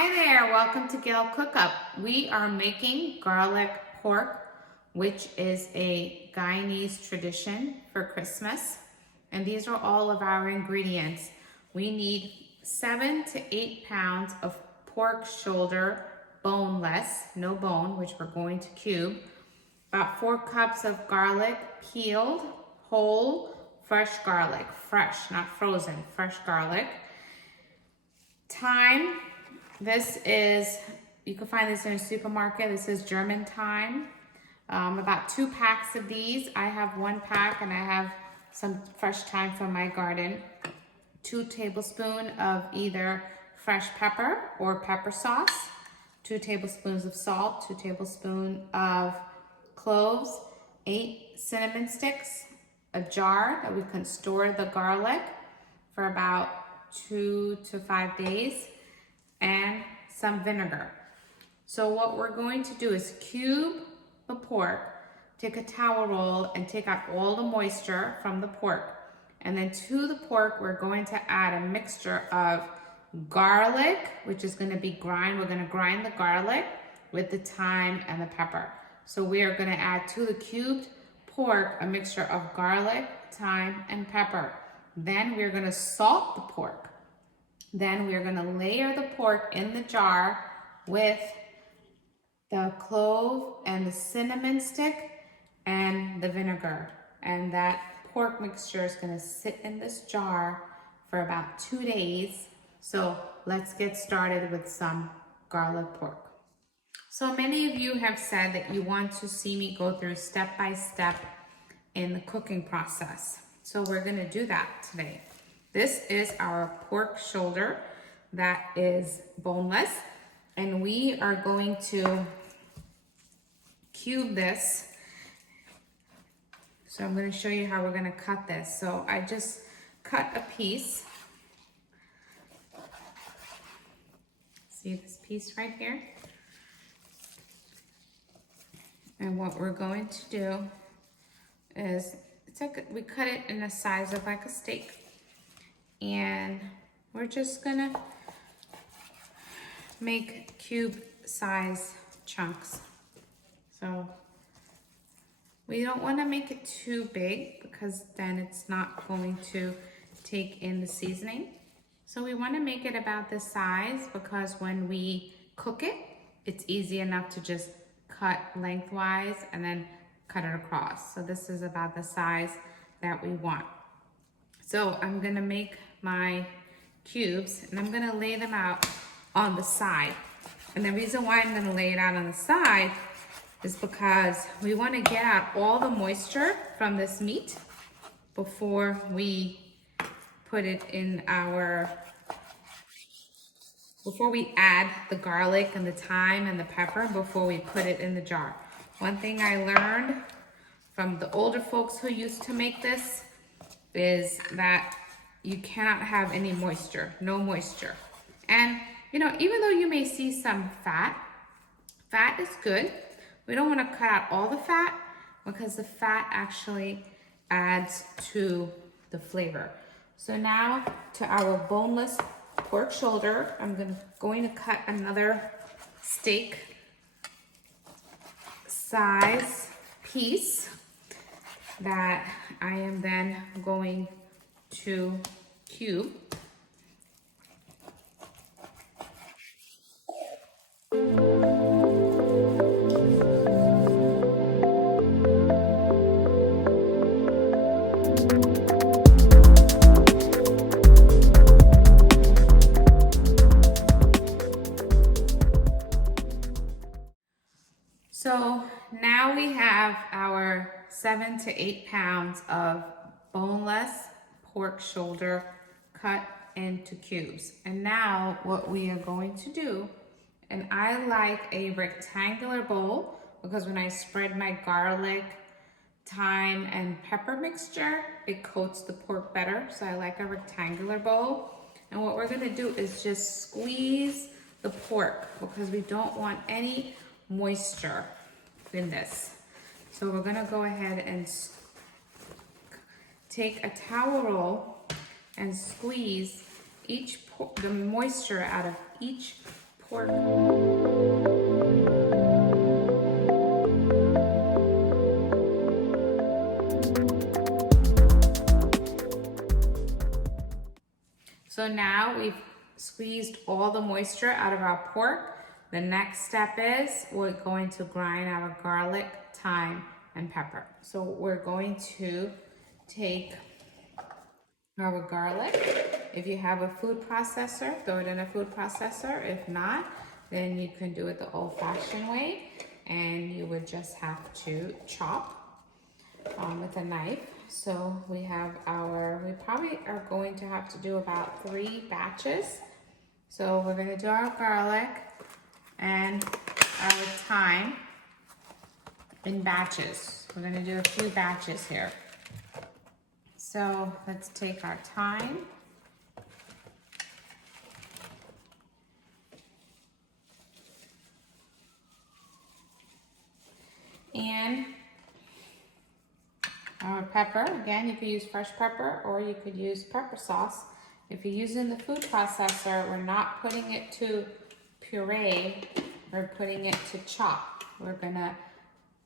Hi there, welcome to Gail Cookup. We are making garlic pork, which is a Guyanese tradition for Christmas. And these are all of our ingredients. We need 7 to 8 pounds of pork shoulder, boneless, no bone, which we're going to cube. About 4 cups of garlic, peeled, whole, fresh garlic, fresh, not frozen, fresh garlic. Thyme. This is, you can find this in a supermarket. This is German thyme. About 2 packs of these. I have 1 pack and I have some fresh thyme from my garden. 2 tablespoons of either fresh pepper or pepper sauce. 2 tablespoons of salt, 2 tablespoons of cloves, 8 cinnamon sticks, a jar that we can store the garlic for about 2 to 5 days, and some vinegar. So what we're going to do is cube the pork, take a towel roll and take out all the moisture from the pork. And then to the pork, we're going to add a mixture of garlic, which is going to be grind. We're going to grind the garlic with the thyme and the pepper. So we are going to add to the cubed pork a mixture of garlic, thyme, and pepper. Then we're going to salt the pork. Then we're going to layer the pork in the jar with the clove and the cinnamon stick and the vinegar. And that pork mixture is going to sit in this jar for about 2 days. So let's get started with some garlic pork. So many of you have said that you want to see me go through step by step in the cooking process. So we're going to do that today. This is our pork shoulder that is boneless, and we are going to cube this. So I'm going to show you how we're going to cut this. So I just cut a piece. See this piece right here? And what we're going to do is, we cut it in the size of like a steak. And we're just gonna make cube size chunks. So we don't want to make it too big because then it's not going to take in the seasoning. So we want to make it about this size because when we cook it, it's easy enough to just cut lengthwise and then cut it across. So this is about the size that we want. So I'm gonna make my cubes and I'm gonna lay them out on the side. And the reason why I'm gonna lay it out on the side is because we wanna get out all the moisture from this meat before we put it in before we add the garlic and the thyme and the pepper, before we put it in the jar. One thing I learned from the older folks who used to make this is that you cannot have any moisture, no moisture. And you know, even though you may see some fat is good. We don't want to cut out all the fat because the fat actually adds to the flavor. So now to our boneless pork shoulder, I'm going to cut another steak size piece that I am then going to cube. So now we have our 7 to 8 pounds of boneless pork shoulder cut into cubes. And now what we are going to do, and I like a rectangular bowl because when I spread my garlic, thyme, and pepper mixture, it coats the pork better. So I like a rectangular bowl. And what we're gonna do is just squeeze the pork because we don't want any moisture in this. So we're gonna go ahead and take a towel roll and squeeze the moisture out of each pork. So now we've squeezed all the moisture out of our pork. The next step is we're going to grind our garlic, thyme, and pepper. So we're going to take our garlic. If you have a food processor, throw it in a food processor. If not, then you can do it the old-fashioned way, and you would just have to chop with a knife. So we have we probably are going to have to do about 3 batches. So we're going to do our garlic and our thyme in batches. We're going to do a few batches here. So let's take our thyme. And our pepper. Again, you could use fresh pepper or you could use pepper sauce. If you're using the food processor, we're not putting it to puree, we're putting it to chop. We're gonna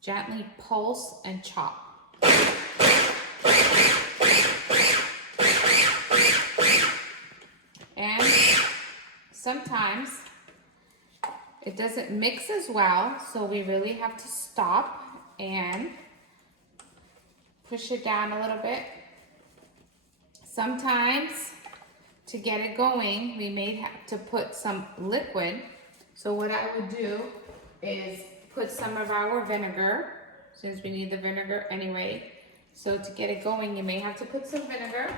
gently pulse and chop. And sometimes it doesn't mix as well, so we really have to stop and push it down a little bit. Sometimes to get it going, we may have to put some liquid. So what I would do is put some of our vinegar, since we need the vinegar anyway. So to get it going, you may have to put some vinegar.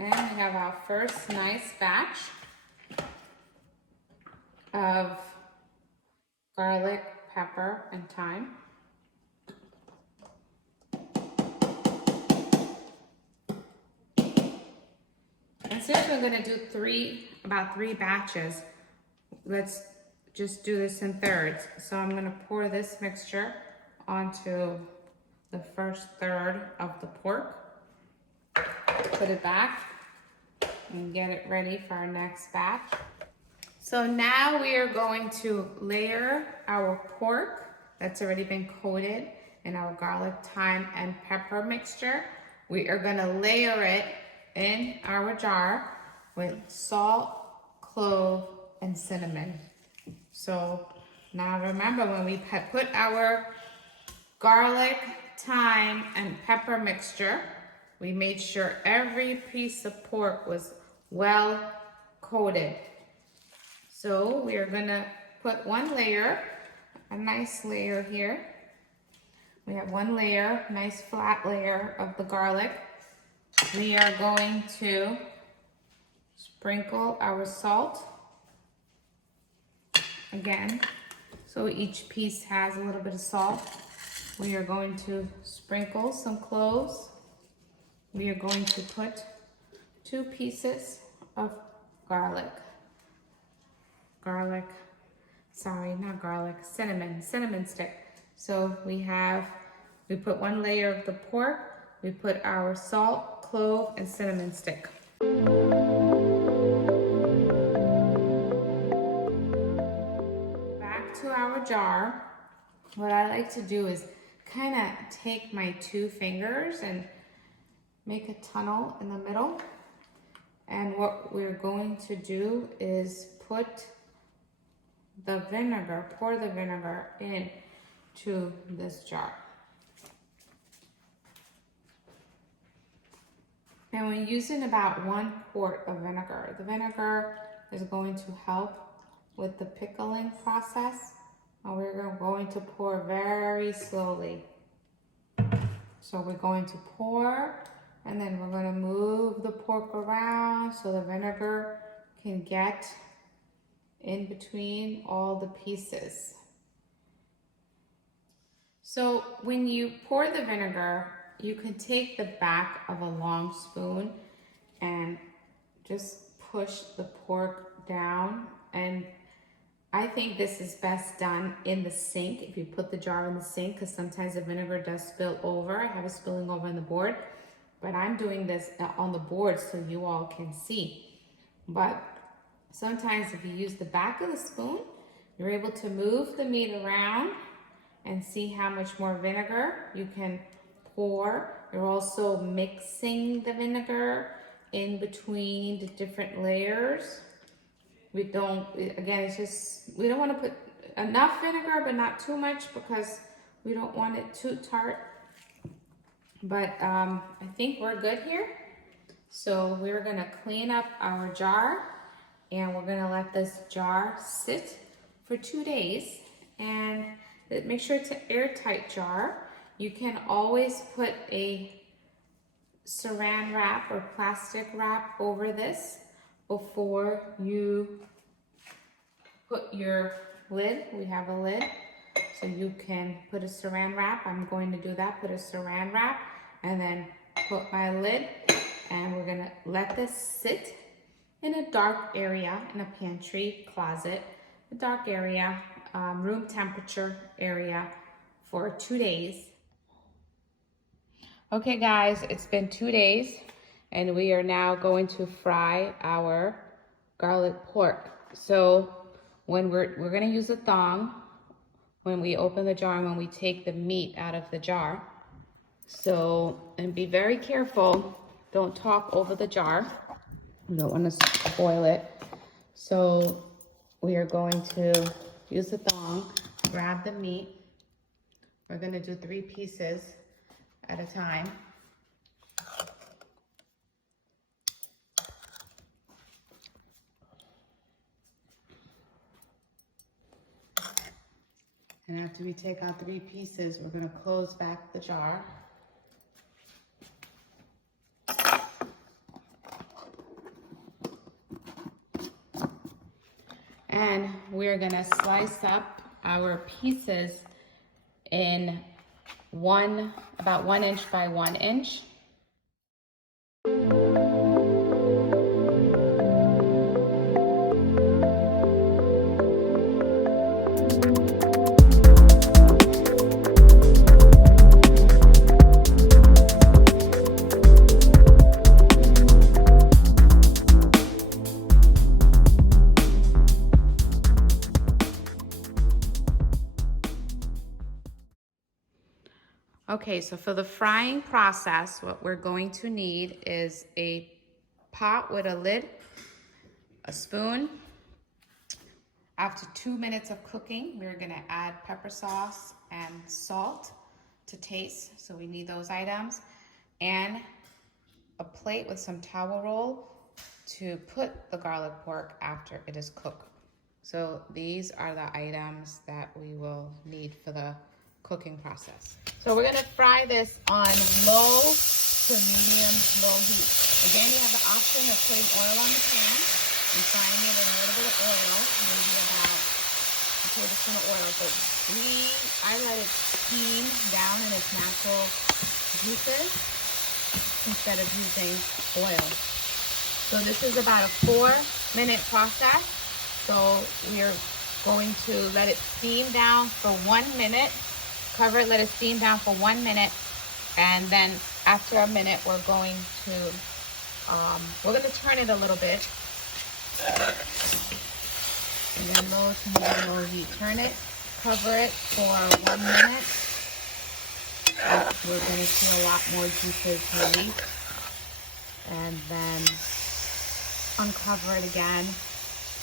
And we have our first nice batch of garlic, pepper, and thyme. And since we're gonna do about three batches, let's just do this in thirds. So I'm gonna pour this mixture onto the first third of the pork. Put it back and get it ready for our next batch. So now we are going to layer our pork that's already been coated in our garlic, thyme, and pepper mixture. We are gonna layer it in our jar with salt, clove, and cinnamon. So now remember, when we put our garlic, thyme, and pepper mixture, we made sure every piece of pork was well coated. So we are gonna put one layer, a nice layer here. We have one layer, nice flat layer of the garlic. We are going to sprinkle our salt again, so each piece has a little bit of salt. We are going to sprinkle some cloves. We are going to put 2 pieces of cinnamon stick. So we put one layer of the pork, we put our salt, clove, and cinnamon stick. Back to our jar. What I like to do is kind of take my 2 fingers and make a tunnel in the middle. And what we're going to do is pour the vinegar into this jar. And we're using about 1 quart of vinegar. The vinegar is going to help with the pickling process And we're going to pour very slowly. So we're going to pour, and then we're going to move the pork around so the vinegar can get in between all the pieces. So when you pour the vinegar, you can take the back of a long spoon and just push the pork down. And I think this is best done in the sink, if you put the jar in the sink, because sometimes the vinegar does spill over. I have it spilling over on the board, but I'm doing this on the board so you all can see. But sometimes if you use the back of the spoon, you're able to move the meat around and see how much more vinegar you can pour. You're also mixing the vinegar in between the different layers. We don't, again, it's just, we don't want to put enough vinegar, but not too much because we don't want it too tart. But I think we're good here. So we're gonna clean up our jar, and we're gonna let this jar sit for 2 days. And make sure it's an airtight jar. You can always put a saran wrap or plastic wrap over this before you put your lid. We have a lid, so you can put a saran wrap. I'm going to do that, put a saran wrap, and then put my lid, and we're gonna let this sit in a dark area, in a pantry, closet, a dark area, room temperature area for 2 days. Okay guys, it's been 2 days, and we are now going to fry our garlic pork. So when we're gonna use a thong when we open the jar and when we take the meat out of the jar. So, and be very careful, don't talk over the jar. You don't want to spoil it. So we are going to use the thong, grab the meat. We're gonna do 3 pieces at a time. And after we take out 3 pieces, we're gonna close back the jar. And we're gonna slice up our pieces in about 1 inch by 1 inch. Okay, so for the frying process, what we're going to need is a pot with a lid, a spoon. After 2 minutes of cooking, we're gonna add pepper sauce and salt to taste, so we need those items, and a plate with some towel roll to put the garlic pork after it is cooked. So these are the items that we will need for the cooking process. So we're gonna fry this on low to medium low heat. Again, you have the option of putting oil on the pan and frying it in a little bit of oil, maybe about a tablespoon of oil. But I let it steam down in its natural juices instead of using oil. So this is about a 4-minute process. So we're going to let it steam down for 1 minute. Cover it, let it steam down for 1 minute, and then after a minute, we're going to turn it a little bit, and then low to medium low heat. Turn it, cover it for 1 minute. We're going to see a lot more juices release, and then uncover it again.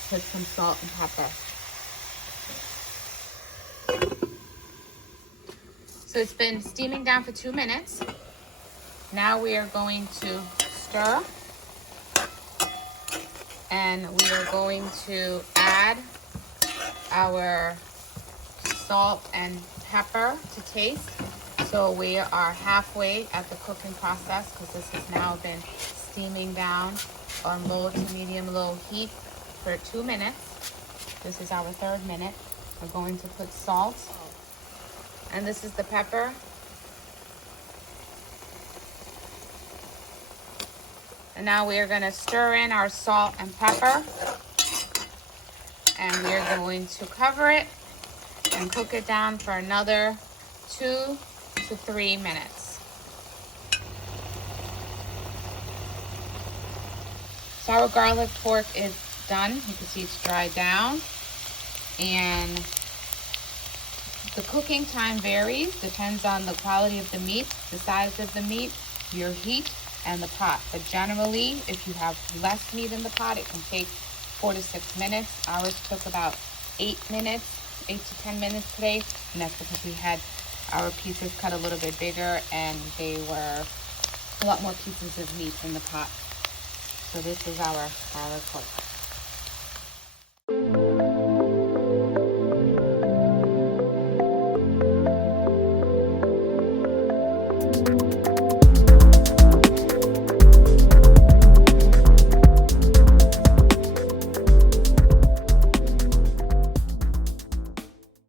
Put some salt and pepper. So it's been steaming down for 2 minutes. Now we are going to stir, and we are going to add our salt and pepper to taste. So we are halfway at the cooking process because this has now been steaming down on low to medium low heat for 2 minutes. This is our 3rd minute. We're going to put salt, and this is the pepper. And now we are going to stir in our salt and pepper, and we are going to cover it and cook it down for another 2 to 3 minutes. So our garlic pork is done. You can see it's dried down, and the cooking time varies, depends on the quality of the meat, the size of the meat, your heat, and the pot. But generally, if you have less meat in the pot, it can take 4 to 6 minutes. Ours took about 8 minutes, 8 to 10 minutes today, and that's because we had our pieces cut a little bit bigger and they were a lot more pieces of meat in the pot. So this is our garlic pork.